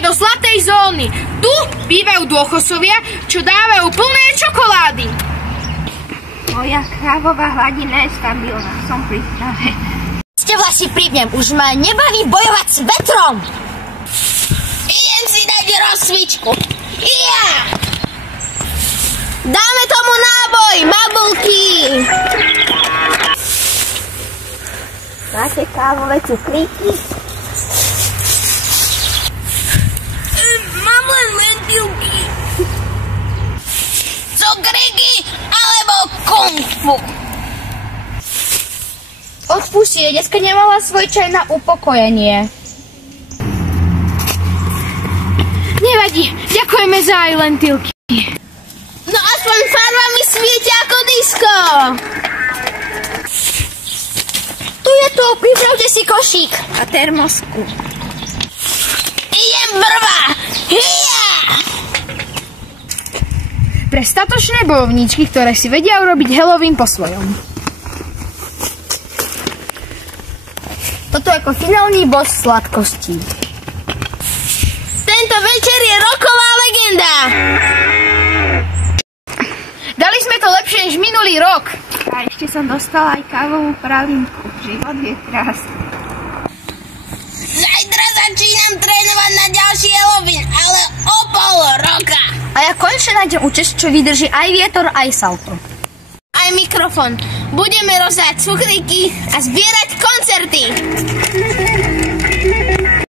Ideme do zlatej zóny. Tu bývajú dôchodcovia, čo dávajú plné čokolády. Moja krávová hladina je stabilná. Som pripravená. Ste vlasy príbnem, už ma nebaví bojovať s vetrom. Idem si dať rozcvičku. Ja! Dáme tomu náboj, babulky. Máte kávové cukríky? Mám len lentilky. Cukríky alebo kung fu. Odpustite, dneska nemala svoj čaj na upokojenie. Nevadí, ďakujeme za aj lentilky. No aspoň farbami svietia ako disko. Tu je to, pripravte si košík. A termosku. Idem prvá. Hia! Pre statočné bojovníčky, ktoré si vedia urobiť Halloween po svojom. Toto ako finálny boss sladkostí. Tento večer je roková legenda. Dali sme to lepšie než minulý rok. A ešte som dostala aj kávovú pralinku. Život je krásny. Zajtra začínam trénovať na ďalší Halloween, ale o pol roka. A ja konečne nájdem účest, čo vydrží aj vietor, aj salto. Aj mikrofón. Budeme rozdať cukríky a zbierať koncerty.